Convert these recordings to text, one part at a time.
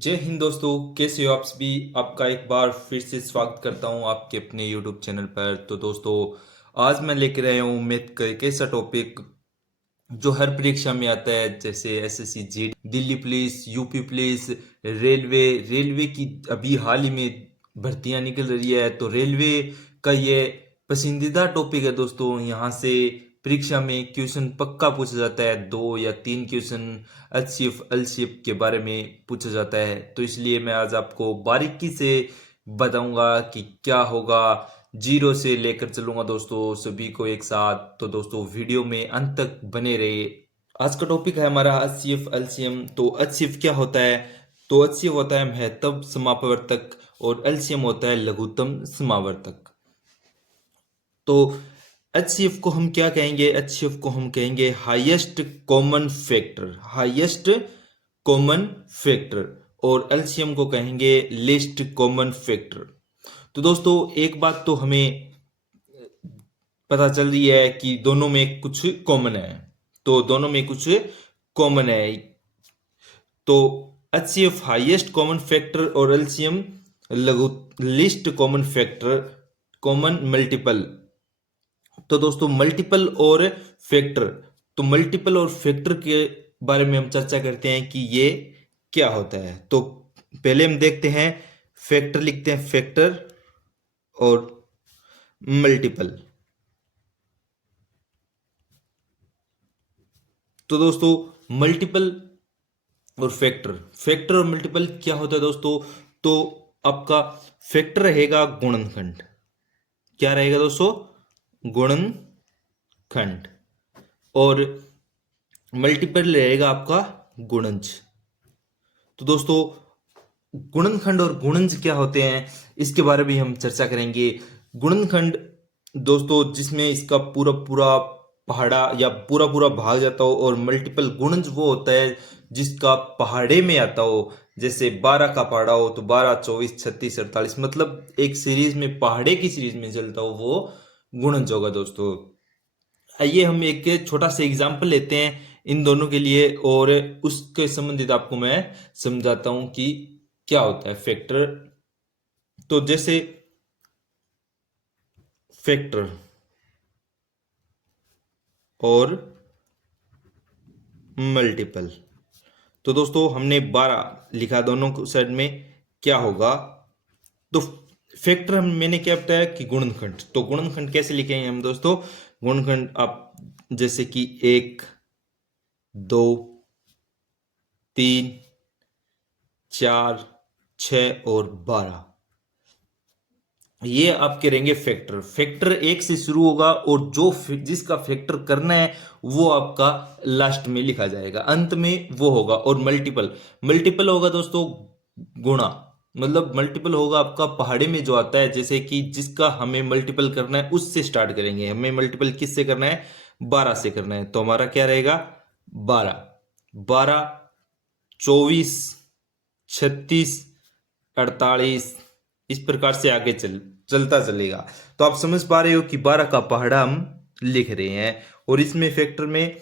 जय हिंद दोस्तों, कैसे हो आप सभी। आपका एक बार फिर से स्वागत करता हूं आपके अपने यूट्यूब चैनल पर। तो दोस्तों, आज मैं लेकर आया हूं मैथ का एक ऐसा टॉपिक जो हर परीक्षा में आता है, जैसे SSC GD, Delhi police, UP police, railway. Railway की अभी हाल ही में भर्तियां निकल रही है, तो रेलवे का ये पसंदीदा टॉपिक है दोस्तों। यहाँ से परीक्षा में क्वेश्चन पक्का पूछा जाता है, 2 या 3 क्वेश्चन एचसीएफ एलसीएफ के बारे में पूछा जाता है। तो इसलिए मैं आज आपको बारीकी से बताऊंगा कि क्या होगा, जीरो से लेकर चलूंगा दोस्तों सभी को एक साथ। तो दोस्तों, वीडियो में अंत तक बने रहिए। आज का टॉपिक है हमारा एचसीएफ एलसीएम। तो एचसीएफ क्या होता है? तो एचसीएफ होता है महत्तम समापवर्तक और एलसीएम होता है लघुत्तम समावर्तक। तो एचसीएफ को हम क्या कहेंगे? एचसीएफ को हम कहेंगे highest common factor, highest common factor. और एलसीएम को कहेंगे लीस्ट कॉमन फैक्टर। तो दोस्तों, एक बात तो हमें पता चल रही है कि दोनों में कुछ कॉमन है। तो दोनों में कुछ कॉमन है। तो एचसीएफ हाईएस्ट कॉमन फैक्टर और एलसीएम लघु least common factor, common multiple. तो दोस्तों, मल्टीपल और फैक्टर, तो मल्टीपल और फैक्टर के बारे में हम चर्चा करते हैं कि ये क्या होता है। तो पहले हम देखते हैं, फैक्टर लिखते हैं, फैक्टर और मल्टीपल। तो दोस्तों, मल्टीपल और फैक्टर, फैक्टर और मल्टीपल क्या होता है दोस्तों? तो आपका फैक्टर रहेगा गुणनखंड। क्या रहेगा दोस्तों? गुणनखंड। और मल्टीपल रहेगा आपका गुणज। तो दोस्तों, गुणनखंड और गुणज क्या होते हैं, इसके बारे में हम चर्चा करेंगे। गुणनखंड दोस्तों, जिसमें इसका पूरा पूरा पहाड़ा या पूरा पूरा भाग जाता हो, और मल्टीपल गुणज वो होता है जिसका पहाड़े में आता हो। जैसे 12 का पहाड़ा हो तो 12, 24, 36, 48, मतलब एक सीरीज में, पहाड़े की सीरीज में चलता हो, वो गुणज होगा दोस्तों। आइए हम एक छोटा सा एग्जाम्पल लेते हैं इन दोनों के लिए, और उसके संबंधित आपको मैं समझाता हूं कि क्या होता है फैक्टर। तो जैसे फैक्टर और मल्टीपल, तो दोस्तों हमने 12 लिखा दोनों साइड में, क्या होगा? तो फैक्टर हम मैंने क्या बताया कि गुणनखंड। तो गुणनखंड कैसे लिखेंगे हम दोस्तों? गुणनखंड आप जैसे कि 1, 2, 3, 4, 6 और 12, ये आपके रहेंगे फैक्टर। फैक्टर 1 से शुरू होगा, और जो जिसका फैक्टर करना है वो आपका लास्ट में लिखा जाएगा, अंत में वो होगा। और मल्टीपल, मल्टीपल होगा दोस्तों गुणा, मतलब मल्टीपल होगा आपका पहाड़े में जो आता है, जैसे कि जिसका हमें मल्टीपल करना है उससे स्टार्ट करेंगे। हमें मल्टीपल किससे करना है? 12 से करना है। तो हमारा क्या रहेगा? 12, 12, 24, 36, 48, इस प्रकार से आगे चलता चलेगा। तो आप समझ पा रहे हो कि 12 का पहाड़ा हम लिख रहे हैं, और इसमें फैक्टर में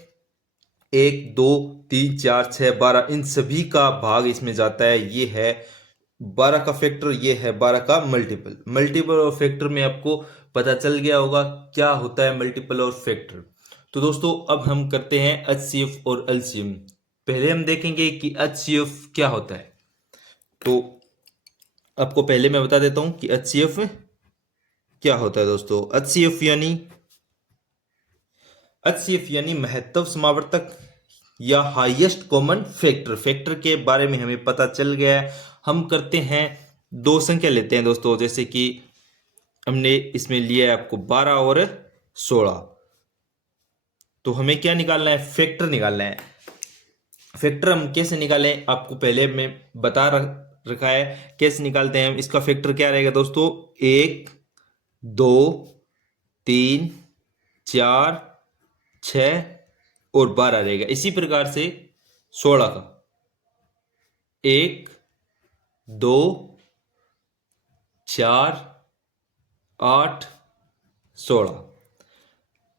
1, 2, 3, 4, 6, 12, इन सभी का भाग इसमें जाता है। ये है 12 का फैक्टर, ये है 12 का मल्टीपल। मल्टीपल और फैक्टर में आपको पता चल गया होगा क्या होता है मल्टीपल और फैक्टर। तो दोस्तों, अब हम करते हैं एचसीएफ और एलसीएम। पहले हम देखेंगे कि एचसीएफ क्या होता है। तो आपको पहले मैं बता देता हूं कि एचसीएफ क्या होता है दोस्तों। एचसीएफ यानी महत्तम समावर्तक या हाईएस्ट कॉमन फैक्टर। फैक्टर के बारे में हमें पता चल गया है। हम करते हैं, दो संख्या लेते हैं दोस्तों, जैसे कि हमने इसमें लिया है आपको 12 और 16। तो हमें क्या निकालना है? फैक्टर निकालना है। फैक्टर हम कैसे निकालें, आपको पहले मैं बता रखा है कैसे निकालते हैं। इसका फैक्टर क्या रहेगा दोस्तों? 1, 2, 3, 4, 6 और 12 रहेगा। इसी प्रकार से 16 का 1, 2, 4, 8, 16।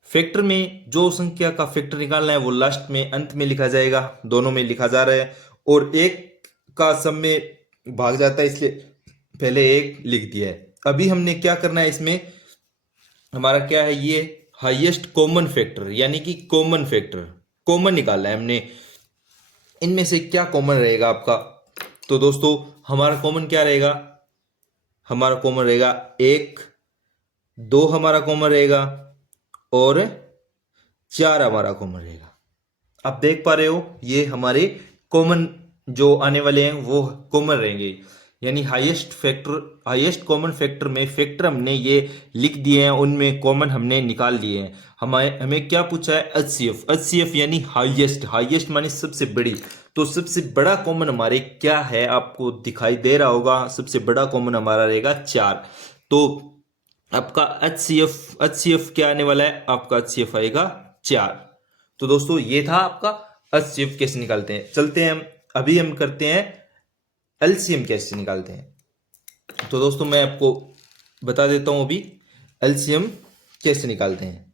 फैक्टर में जो संख्या का फैक्टर निकालना है वो लास्ट में, अंत में लिखा जाएगा। दोनों में लिखा जा रहा है। और एक का सब में भाग जाता है, इसलिए पहले एक लिख दिया है। अभी हमने क्या करना है, इसमें हमारा क्या है, ये हाईएस्ट कॉमन फैक्टर यानी कि कॉमन फैक्टर कॉमन निकालना है हमने। इनमें से क्या कॉमन रहेगा आपका, तो दोस्तों हमारा कॉमन क्या रहेगा, हमारा कॉमन रहेगा 1, 2 हमारा कॉमन रहेगा और 4 हमारा कॉमन रहेगा। आप देख पा रहे हो ये हमारे कॉमन जो आने वाले हैं वो कॉमन रहेंगे, यानी हाईएस्ट कॉमन फैक्टर में फैक्टर हमने ये लिख दिए हैं, उनमें कॉमन हमने निकाल लिए हैं। हमें क्या पूछा है, एचसीएफ यानी हाईएस्ट माने सबसे बड़ी। तो सबसे बड़ा कॉमन हमारे क्या है, आपको दिखाई दे रहा होगा, सबसे बड़ा कॉमन हमारा रहेगा 4। तो आपका एचसीएफ क्या आने वाला है, आपका एचसीएफ आएगा 4। तो दोस्तों ये था आपका एचसीएफ कैसे निकालते हैं। चलते हैं हम, अभी हम करते हैं एलसीएम कैसे निकालते हैं। तो दोस्तों मैं आपको बता देता हूं अभी एलसीएम कैसे निकालते हैं।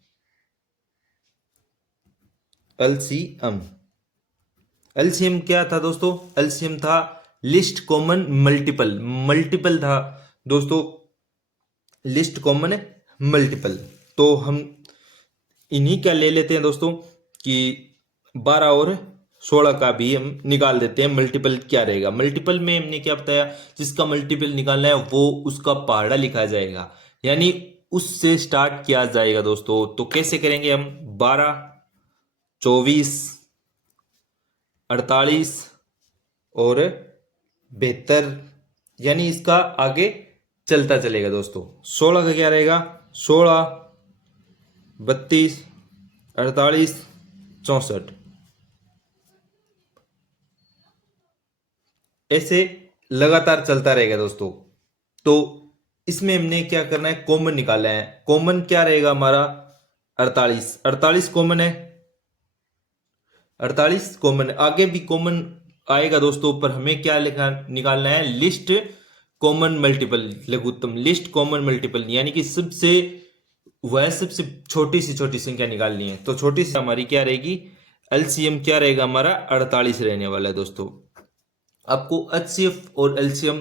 एलसीएम क्या था दोस्तों, एलसीएम था लिस्ट कॉमन मल्टीपल था दोस्तों, लिस्ट कॉमन मल्टीपल। तो हम इन्हीं क्या ले लेते हैं दोस्तों कि 12 और 16 का भी हम निकाल देते हैं। मल्टीपल क्या रहेगा, मल्टीपल में हमने क्या बताया, जिसका मल्टीपल निकालना है वो उसका पहाड़ा लिखा जाएगा, यानी उससे स्टार्ट किया जाएगा दोस्तों। तो कैसे करेंगे हम, 12, 24, 48 और 72, यानी इसका आगे चलता चलेगा दोस्तों। 16 का क्या रहेगा, 16, 32, 48, 64, ऐसे लगातार चलता रहेगा दोस्तों। तो इसमें हमने क्या करना है, कॉमन निकालना है। कॉमन क्या रहेगा हमारा, 48 कॉमन है, 48 कॉमन। आगे भी कॉमन आएगा दोस्तों, पर हमें क्या निकालना है, लिस्ट कॉमन मल्टीपल, लघुत्तम लिस्ट कॉमन मल्टीपल, यानी कि सबसे छोटी संख्या निकालनी है। तो छोटी सी हमारी क्या रहेगी, एलसीएम क्या रहेगा हमारा, 48 रहने वाला है दोस्तों। आपको एचसीएफ और एलसीएम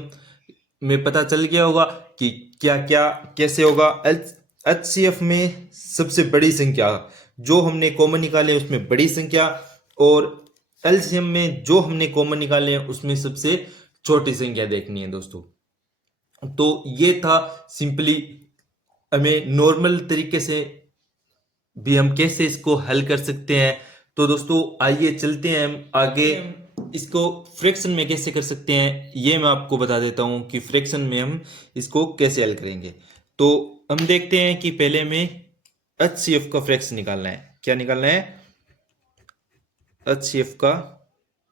में पता चल गया होगा कि क्या क्या कैसे होगा। एचसीएफ में सबसे बड़ी संख्या जो हमने कॉमन निकाले उसमें बड़ी संख्या, और एलसीएम में जो हमने कॉमन निकाले हैं उसमें सबसे छोटी संख्या देखनी है दोस्तों। तो ये था सिंपली, हमें नॉर्मल तरीके से भी हम कैसे इसको हल कर सकते हैं। तो दोस्तों आइए चलते हैं हम आगे, इसको फ्रैक्शन में कैसे कर सकते हैं ये मैं आपको बता देता हूं कि फ्रैक्शन में हम इसको कैसे हल करेंगे। तो हम देखते हैं कि पहले हमें एचसीएफ का फ्रैक्शन निकालना है। क्या निकालना है, एचसीएफ का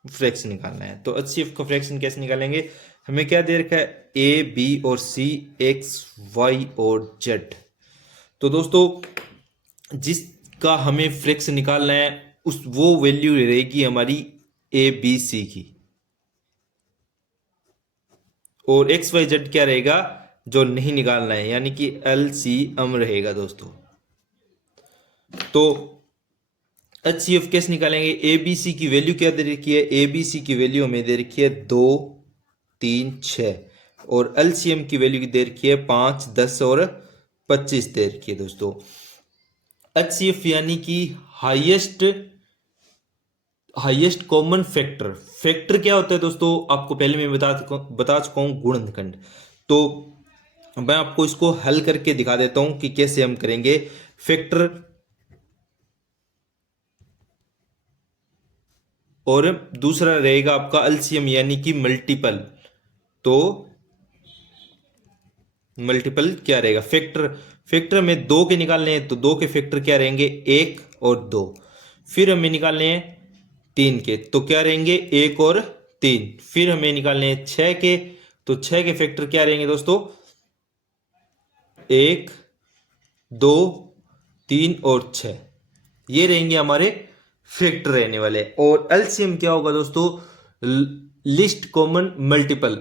फ्रैक्शन निकालना है। तो एचसीएफ का फ्रैक्शन कैसे निकालेंगे, हमें क्या दे रखा है, ए, बी और सी, एक्स, वाई और जेड। तो दोस्तों जिसका हमें फ्रैक्शन निकालना है वो वैल्यू रहेगी हमारी ए, बी, सी की, और एक्स, वाई, जेड क्या रहेगा जो नहीं निकालना है, यानी कि एलसीएम रहेगा दोस्तों। तो एचसीएफ कैसे निकालेंगे, ए बी सी की वैल्यू क्या दे रखी है, ए बी सी की वैल्यू हमें दे रखी है 2, 3, 6, और एलसीएम की वैल्यू दे रखी है 5, 10 और 25 दे रखी है दोस्तों। एचसीएफ यानी कि हाईएस्ट कॉमन फैक्टर क्या होता है दोस्तों, आपको पहले मैं बता चुका हूं, गुणनखंड। तो मैं आपको इसको हल करके दिखा देता हूं कि कैसे हम करेंगे फैक्टर। और दूसरा रहेगा आपका एलसीएम यानी कि मल्टीपल। तो मल्टीपल क्या रहेगा, फैक्टर में 2 के निकालने हैं, तो 2 के फैक्टर क्या रहेंगे, 1 और 2। फिर हमें निकालने हैं 3 के, तो क्या रहेंगे, 1 और 3। फिर हमें निकालने हैं 6 के, तो 6 के फैक्टर क्या रहेंगे दोस्तों, 1, 2, 3 और 6। ये रहेंगे हमारे फैक्टर रहने वाले। और एलसीएम क्या होगा दोस्तों, लिस्ट कॉमन मल्टीपल।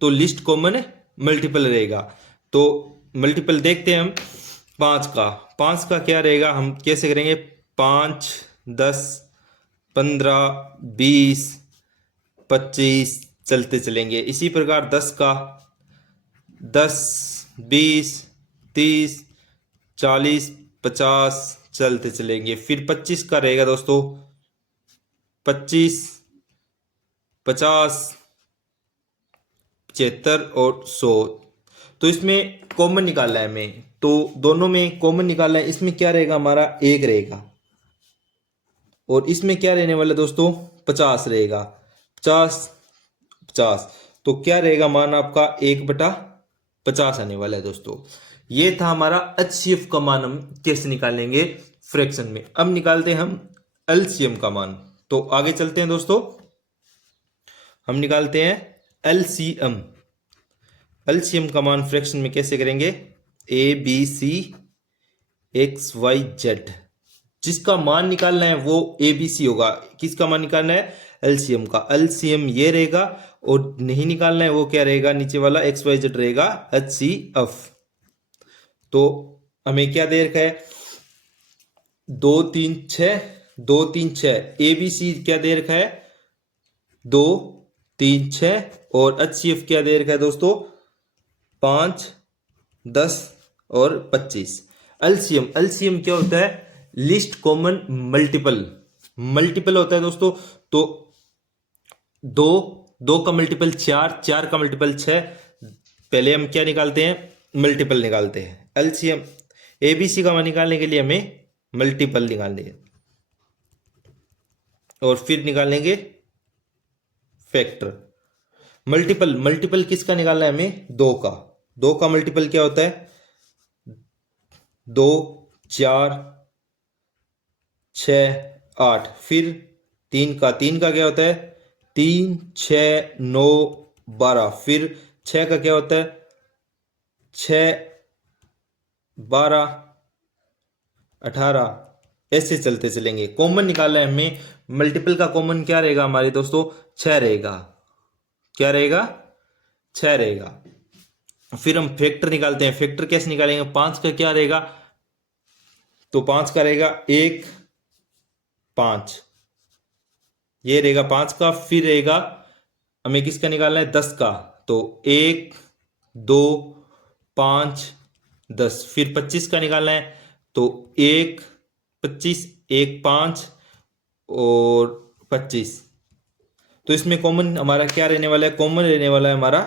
तो लिस्ट कॉमन मल्टीपल रहेगा। तो मल्टीपल देखते हैं हम 5 का क्या रहेगा, हम कैसे करेंगे, 5, 10, 15, 20, 25 चलते चलेंगे। इसी प्रकार 10 का 10, 20, 30, 40, 50 चलते चलेंगे। फिर 25 का रहेगा दोस्तों 25, 50, 75 और 100। तो इसमें कॉमन निकालना है हमें, तो दोनों में कॉमन निकालना है। इसमें क्या रहेगा हमारा 1 रहेगा और इसमें क्या रहने वाला दोस्तों 50 रहेगा। 50, 50 तो क्या रहेगा मान आपका 1/50 आने वाला है दोस्तों। ये था हमारा HCF का मान हम कैसे निकालेंगे फ्रैक्शन में। अब निकालते हैं हम LCM का मान। तो आगे चलते हैं दोस्तों, हम निकालते हैं LCM। LCM का मान फ्रैक्शन में कैसे करेंगे, ABC XYZ। जिसका मान निकालना है वो ABC होगा। किसका मान निकालना है, LCM का। LCM ये रहेगा और नहीं निकालना है वो क्या रहेगा, नीचे वाला XYZ रहेगा HCF। तो हमें क्या दे रखा है 2 3 6, 2 3 6। ABC क्या दे रखा है 2 3 6 और HCF क्या दे रखा है दोस्तों 5, 10 और 25। LCM क्या होता है, लिस्ट कॉमन मल्टीपल। मल्टीपल होता है दोस्तों। तो 2 का मल्टीपल 4, 4 का मल्टीपल 6। पहले हम क्या निकालते हैं, मल्टीपल निकालते हैं। LCM ABC का मान निकालने के लिए हमें मल्टीपल निकालने हैं और फिर निकालेंगे फैक्टर। मल्टीपल किसका निकालना है हमें, 2 का मल्टीपल क्या होता है 2, 4, 6, 8। फिर 3 का क्या होता है 3, 6, 9, 12। फिर 6 का क्या होता है 6, 12, 18। ऐसे चलते चलेंगे। कॉमन निकालना है हमें। मल्टीपल का कॉमन क्या रहेगा हमारे दोस्तों 6 रहेगा। क्या रहेगा 6 रहेगा। फिर हम फैक्टर निकालते हैं। फैक्टर कैसे निकालेंगे, 5 का क्या रहेगा, तो 5 का रहेगा 1, 5। ये रहेगा 5 का। फिर रहेगा हमें किसका निकालना है 10 का, तो 1, 2, 5, 10। फिर 25 का निकालना है, तो 1, 25, 1, 5 और 25। तो इसमें कॉमन हमारा क्या रहने वाला है, कॉमन रहने वाला है हमारा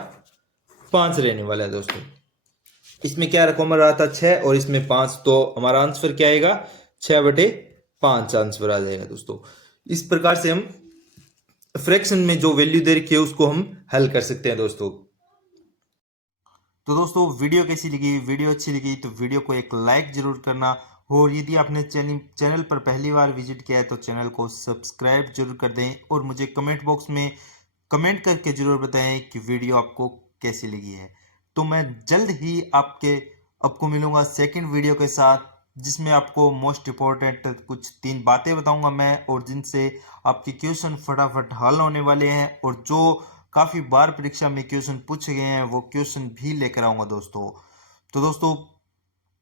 5 रहने वाला है दोस्तों। इसमें क्या कॉमन रहा था 6 और इसमें 5, तो हमारा आंसर क्या आएगा 6/5 आंसर आ जाएगा दोस्तों। इस प्रकार से हम फ्रैक्शन में जो वैल्यू दे रखी है उसको हम हल कर सकते हैं दोस्तों। तो दोस्तों वीडियो कैसी लगी, वीडियो अच्छी लगी तो वीडियो को एक लाइक जरूर करना, और यदि आपने चैनल पर पहली बार विजिट किया है तो चैनल को सब्सक्राइब जरूर कर दें, और मुझे कमेंट बॉक्स में कमेंट करके जरूर बताएं कि वीडियो आपको कैसी लगी है। तो मैं जल्द ही आपको मिलूंगा सेकंड वीडियो के साथ, जिसमें आपको मोस्ट इम्पोर्टेंट कुछ 3 बातें बताऊंगा मैं, और जिनसे आपके क्वेश्चन फटाफट हल होने वाले हैं, और जो काफ़ी बार परीक्षा में क्वेश्चन पूछे गए हैं वो क्वेश्चन भी लेकर आऊंगा दोस्तों। तो दोस्तों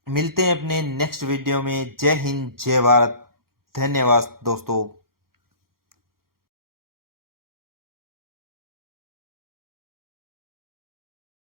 मिलते हैं अपने नेक्स्ट वीडियो में। जय हिंद, जय भारत, धन्यवाद दोस्तों।